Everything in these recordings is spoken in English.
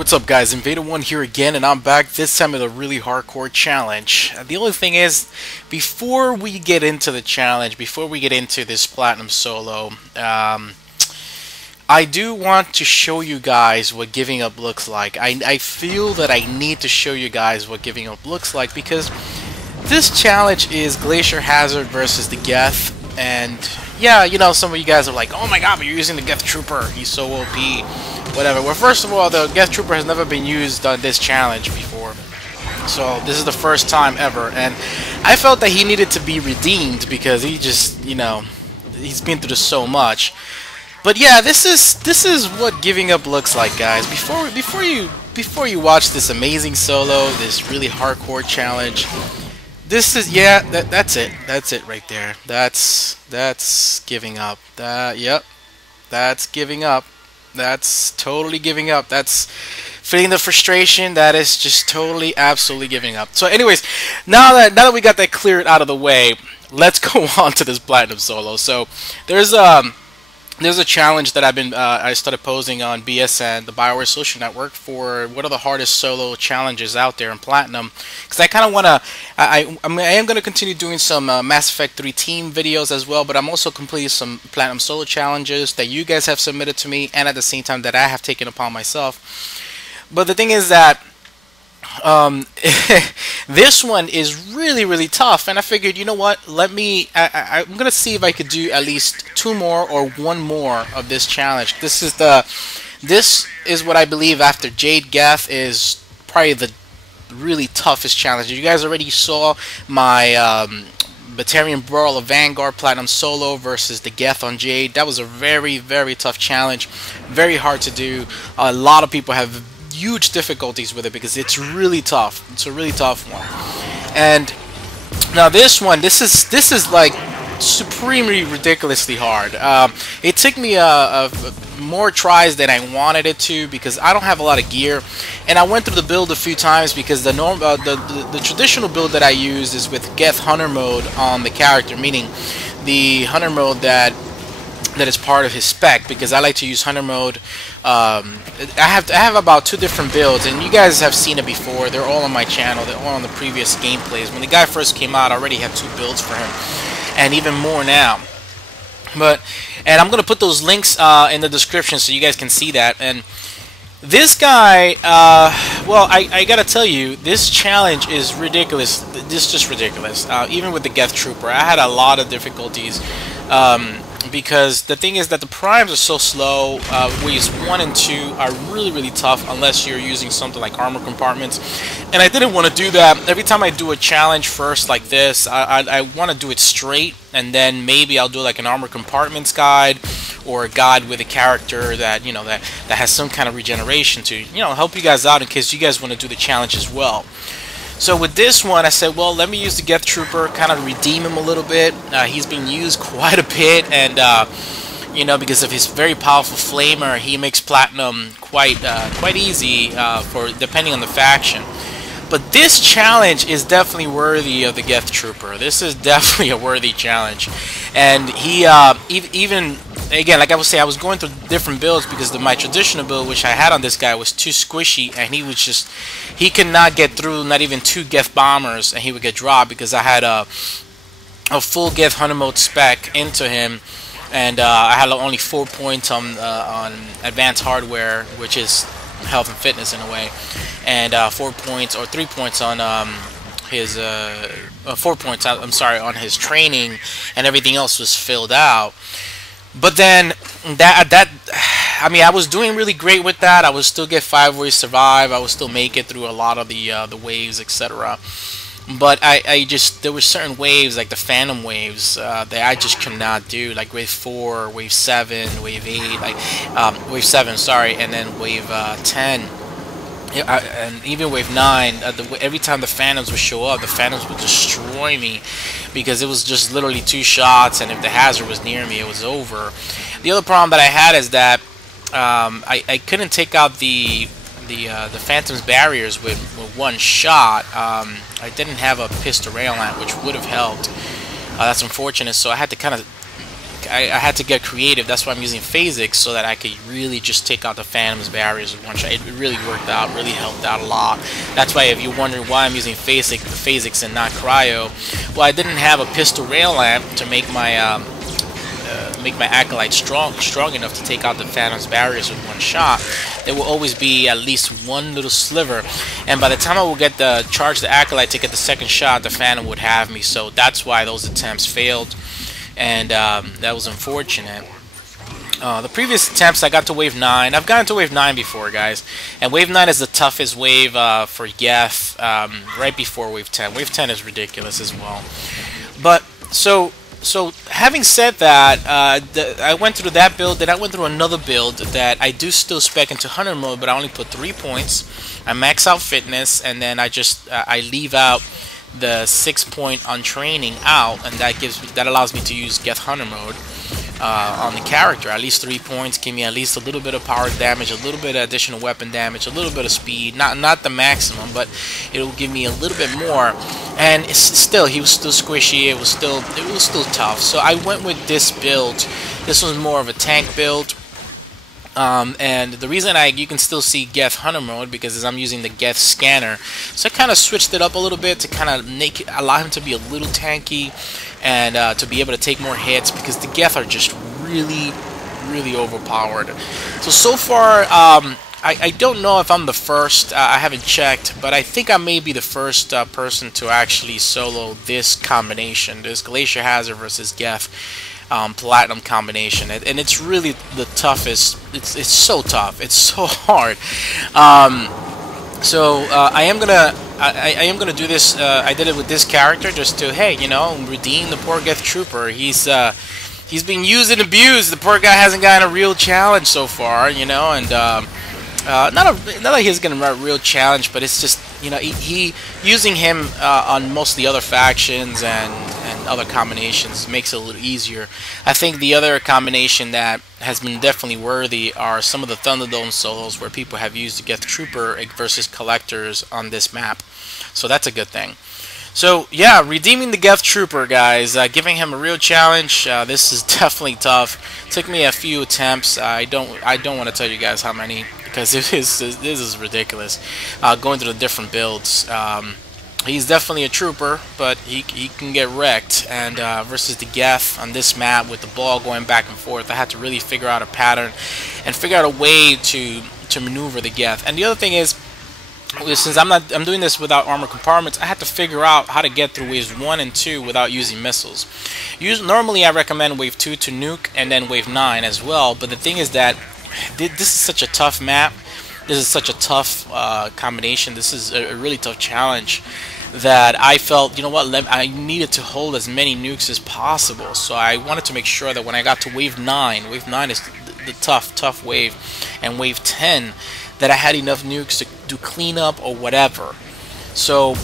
What's up guys, Invader1 here again, and I'm back this time with a really hardcore challenge. The only thing is, before we get into the challenge, before we get into this Platinum Solo, I do want to show you guys what giving up looks like. I feel that I need to show you guys what giving up looks like, because this challenge is Glacier Hazard versus the Geth, and yeah, you know, some of you guys are like, oh my god, but you're using the Geth Trooper, he's so OP. Whatever. Well, first of all, the Geth Trooper has never been used on this challenge before, so this is the first time ever, and I felt that he needed to be redeemed because he just, you know, he's been through this so much. But yeah, this is what giving up looks like, guys. Before you watch this amazing solo, this really hardcore challenge, this is, yeah, that's it right there. That's giving up. Yep, that's giving up. That's totally giving up. That's feeling the frustration. That is just totally, absolutely giving up. So anyways, now that we got that cleared out of the way, let's go on to this Platinum Solo. So there's a challenge that I started posing on BSN, the BioWare social network, for what are the hardest solo challenges out there in Platinum. Because I kind of want to, I am going to continue doing some Mass Effect 3 team videos as well, but I'm also completing some Platinum Solo challenges that you guys have submitted to me, and at the same time that I have taken upon myself. But the thing is that this one is really tough, and I figured, you know what, I'm gonna see if I could do at least 2 more or 1 more of this challenge. This is what I believe, after Jade Geth, is probably the really toughest challenge. You guys already saw my Batarian Brawl of Vanguard Platinum Solo versus the Geth on Jade. That was a very tough challenge, very hard to do. A lot of people have huge difficulties with it because it's really tough. It's a really tough one. And now this one, this is like supremely ridiculously hard. It took me more tries than I wanted it to, because I don't have a lot of gear, and I went through the build a few times, because the traditional build that I use is with Geth Hunter mode on the character, meaning the Hunter mode that is part of his spec, because I like to use Hunter mode. I have about 2 different builds, and you guys have seen it before. They're all on my channel. They're all on the previous gameplays. When the guy first came out, I already had 2 builds for him, and even more now. And I'm gonna put those links in the description so you guys can see that. And this guy, well, I gotta tell you, this challenge is ridiculous. It's just ridiculous. Even with the Geth Trooper, I had a lot of difficulties. Because the thing is that the primes are so slow. Waves 1 and 2 are really tough unless you're using something like armor compartments, and I didn't want to do that. Every time I do a challenge first like this, I want to do it straight, and then maybe I'll do like an armor compartments guide, or a guide with a character that, you know, that has some kind of regeneration to, you know, help you guys out in case you guys want to do the challenge as well. So with this one, I said, well, let me use the Geth Trooper, kind of redeem him a little bit. He's been used quite a bit, and you know, because of his very powerful flamer, he makes Platinum quite easy for depending on the faction. But this challenge is definitely worthy of the Geth Trooper. This is definitely a worthy challenge, and he even. Again, like I was saying, I was going through different builds because my traditional build, which I had on this guy, was too squishy, and he could not get through not even 2 Geth bombers, and he would get dropped because I had a full Geth Hunter mode spec into him, and I had only 4 points on advanced hardware, which is health and fitness in a way, and 4 points or 3 points on his 4 points. I'm sorry, on his training, and everything else was filled out. But then I mean, I was doing really great with that. I would still get 5 waves survive. I would still make it through a lot of the waves, etc. But I just, there were certain waves, like the Phantom waves, that I just could not do, like wave 4, wave 7, wave 8, like wave 7, sorry, and then wave 10. And even wave 9, every time the Phantoms would show up, the Phantoms would destroy me, because it was just literally 2 shots, and if the hazard was near me, it was over. The other problem that I had is that I couldn't take out the Phantom's barriers with 1 shot. I didn't have a pistol rail lamp, which would have helped. That's unfortunate, so I had to kind of I had to get creative. That's why I'm using Phasics, so that I could really just take out the Phantom's barriers with one shot. It really worked out, really helped out a lot. That's why if you're wondering why I'm using Phasics and not Cryo, well, I didn't have a pistol rail lamp to make my acolyte strong enough to take out the Phantom's barriers with one shot. There will always be at least one little sliver, and by the time I will get the charge the acolyte to get the second shot, the Phantom would have me. So that's why those attempts failed, and that was unfortunate. The previous attempts, I got to wave 9. I've gotten to wave 9 before, guys, and wave 9 is the toughest wave for Geth, right before wave 10. Wave 10 is ridiculous as well. But so having said that, I went through that build, then I went through another build that I do still spec into hunter mode, but I only put 3 points. I max out fitness, and then I leave out the 6-point on training out, and that allows me to use Geth hunter mode on the character. At least 3 points, give me at least a little bit of power damage, a little bit of additional weapon damage, a little bit of speed. Not the maximum, but it will give me a little bit more. And he was still squishy. It was still tough. So I went with this build. This was more of a tank build. And the reason you can still see Geth hunter mode because I'm using the Geth scanner, so I kind of switched it up a little bit to kind of allow him to be a little tanky and to be able to take more hits, because the Geth are just really overpowered. So far, I don't know if I'm the first. I haven't checked, but I think I may be the first person to actually solo this combination, this Glacier Hazard versus Geth Platinum combination, and it's really the toughest. It's so tough. It's so hard. I am gonna do this. I did it with this character just to, hey, you know, redeem the poor Geth Trooper. He's being used and abused. The poor guy hasn't gotten a real challenge so far, you know, and not that he's getting a real challenge, but it's just, you know, he using him on most of the other factions and other combinations makes it a little easier. I think the other combination that has been definitely worthy are some of the Thunderdome solos where people have used the Geth Trooper versus collectors on this map. So that's a good thing. So yeah, redeeming the Geth Trooper, guys, giving him a real challenge. This is definitely tough. Took me a few attempts. I don't want to tell you guys how many, because this is ridiculous. Going through the different builds. He's definitely a trooper, but he can get wrecked. And versus the Geth on this map with the ball going back and forth, I had to really figure out a pattern and figure out a way to maneuver the Geth. And the other thing is, since I'm doing this without armor compartments, I had to figure out how to get through waves 1 and 2 without using missiles. Normally I recommend wave 2 to nuke and then wave 9 as well, but the thing is that this is such a tough map. This is such a tough combination. This is a really tough challenge that I felt, you know what, I needed to hold as many nukes as possible. So I wanted to make sure that when I got to wave 9 is the tough wave, and wave 10, that I had enough nukes to do cleanup or whatever. So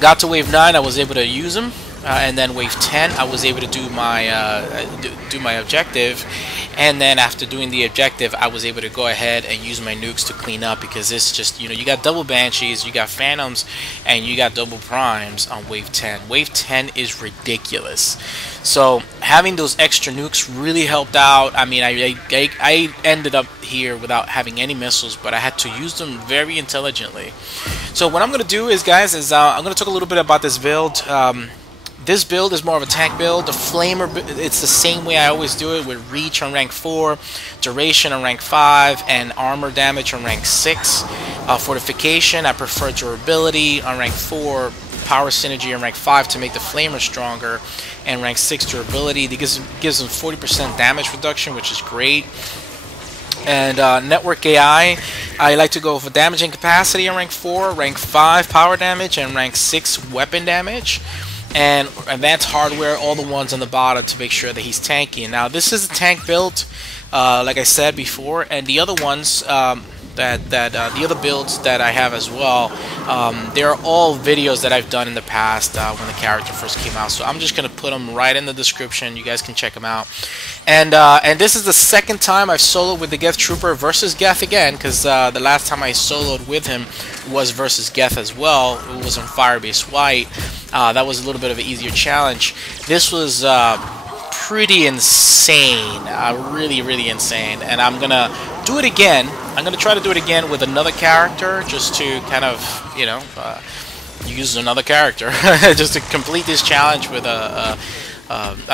got to wave 9, I was able to use them. And then wave 10, I was able to do my objective, and then after doing the objective, I was able to go ahead and use my nukes to clean up, because it's just, you know, you got double Banshees, you got Phantoms, and you got double Primes on wave 10. Wave 10 is ridiculous. So having those extra nukes really helped out. I mean, I ended up here without having any missiles, but I had to use them very intelligently. So what I'm going to do is, guys, I'm going to talk a little bit about this build. This build is more of a tank build. The Flamer, it's the same way I always do it, with reach on rank 4, duration on rank 5, and armor damage on rank 6. Fortification, I prefer durability on rank 4, power synergy on rank 5 to make the Flamer stronger, and rank 6 durability. It gives them 40% damage reduction, which is great. And network AI, I like to go for damage and capacity on rank 4, rank 5 power damage, and rank 6 weapon damage. And advanced hardware, all the ones on the bottom, to make sure that he's tanky. And now this is a tank build, like I said before, and the other ones the other builds that I have as well, they're all videos that I've done in the past when the character first came out. So I'm just gonna put them right in the description. You guys can check them out. And this is the second time I've soloed with the Geth Trooper versus Geth again, because the last time I soloed with him was versus Geth as well. It was on Firebase White. That was a little bit of an easier challenge. This was pretty insane, really insane. And I'm gonna do it again. I'm gonna try to do it again with another character, just to kind of, you know, use another character just to complete this challenge with I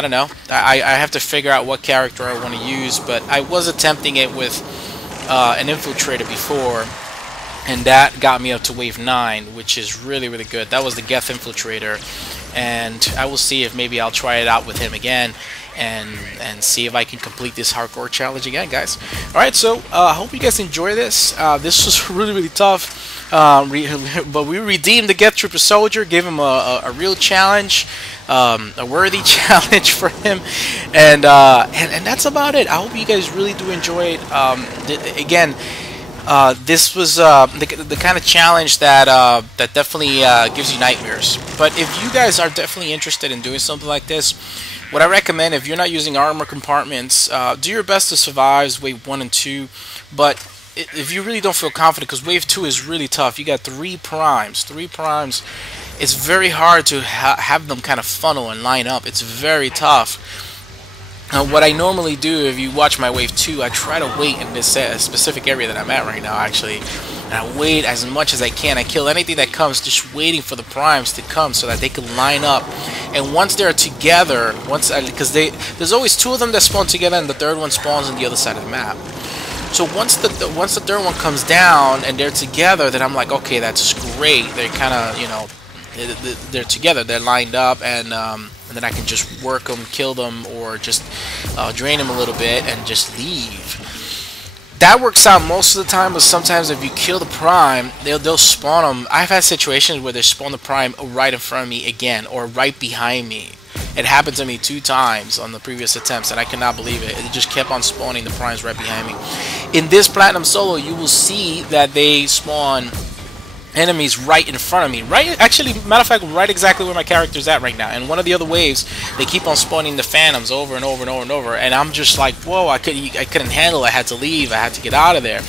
don't know. I have to figure out what character I want to use, but I was attempting it with an infiltrator before, and that got me up to wave 9, which is really good. That was the Geth Infiltrator, and I will see if maybe I'll try it out with him again and see if I can complete this hardcore challenge again, guys. Alright, so I hope you guys enjoy this. This was really tough, but we redeemed the Geth Trooper Soldier, gave him a real challenge, a worthy challenge for him, and that's about it. I hope you guys really do enjoy it. Again, this was the kind of challenge that that definitely gives you nightmares. But if you guys are definitely interested in doing something like this, what I recommend, if you're not using armor compartments, do your best to survive wave 1 and 2. But if you really don't feel confident, because wave 2 is really tough, you got 3 primes. It's very hard to have them kind of funnel and line up. It's very tough. What I normally do, if you watch my wave 2, I try to wait in this specific area that I'm at right now, actually. And I wait as much as I can. I kill anything that comes, just waiting for the primes to come so that they can line up. And once they're together, because there's always 2 of them that spawn together, and the 3rd one spawns on the other side of the map. So once the 3rd one comes down and they're together, then I'm like, okay, that's great. They're kind of, you know, they're together, they're lined up, and then I can just work them, kill them, or just drain them a little bit and just leave. That works out most of the time, but sometimes if you kill the prime, they'll spawn them. I've had situations where they spawn the prime right in front of me again, or right behind me. It happened to me 2 times on the previous attempts, and I cannot believe it. It just kept on spawning the primes right behind me. In this Platinum Solo, you will see that they spawn enemies right in front of me. Actually, matter of fact, right exactly where my character's at right now. And one of the other waves, they keep on spawning the phantoms over and over, and I'm just like, whoa, I couldn't handle it. I had to leave. I had to get out of there.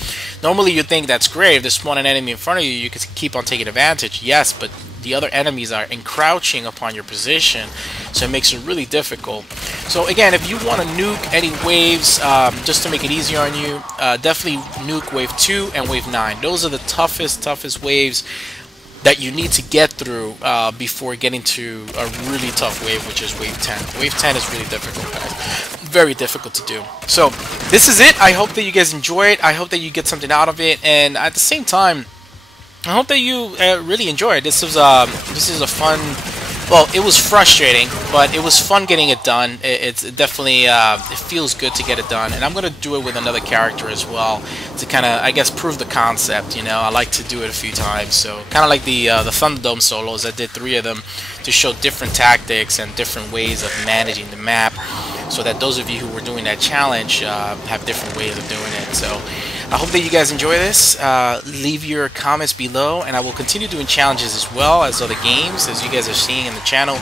Normally, you'd think that's great. If they spawn an enemy in front of you, you could keep on taking advantage. Yes, but the other enemies are encroaching upon your position, so it makes it really difficult. So again, if you want to nuke any waves, just to make it easier on you, definitely nuke wave 2 and wave 9. Those are the toughest waves that you need to get through before getting to a really tough wave, which is wave 10. Wave 10 is really difficult, guys. Very difficult to do. So this is it. I hope that you guys enjoy it. I hope that you get something out of it, and at the same time, I hope that you really enjoy it. This is a fun. Well, it was frustrating, but it was fun getting it done. It's definitely it feels good to get it done, and I'm gonna do it with another character as well to kind of, I guess, prove the concept. You know, I like to do it a few times, so kind of like the Thunderdome solos. I did 3 of them to show different tactics and different ways of managing the map, so that those of you who were doing that challenge have different ways of doing it. So I hope that you guys enjoy this. Leave your comments below, and I will continue doing challenges as well as other games, as you guys are seeing in the channel.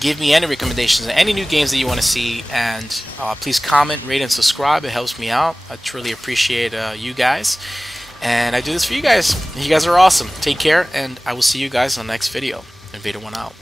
Give me any recommendations, any new games that you want to see, and please comment, rate, and subscribe. It helps me out. I truly appreciate you guys, and I do this for you guys. You guys are awesome. Take care, and I will see you guys on the next video. Invader 1 out.